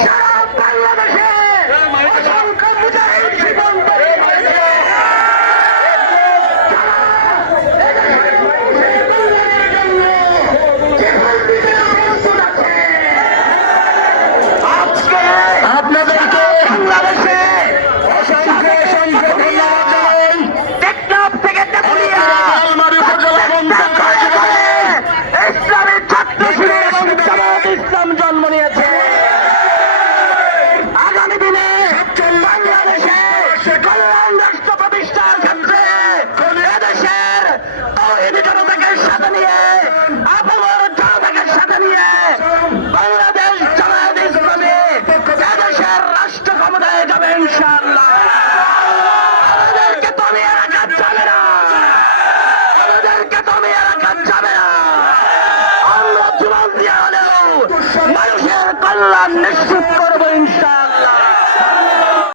Okay. ক্ষমতায় যাবে ইনশাআল্লাহ? আমাদেরকে তুমি এলাকা দিয়ে হলেও মানুষের কল্যাণ নিশ্চিত করব ইনশাল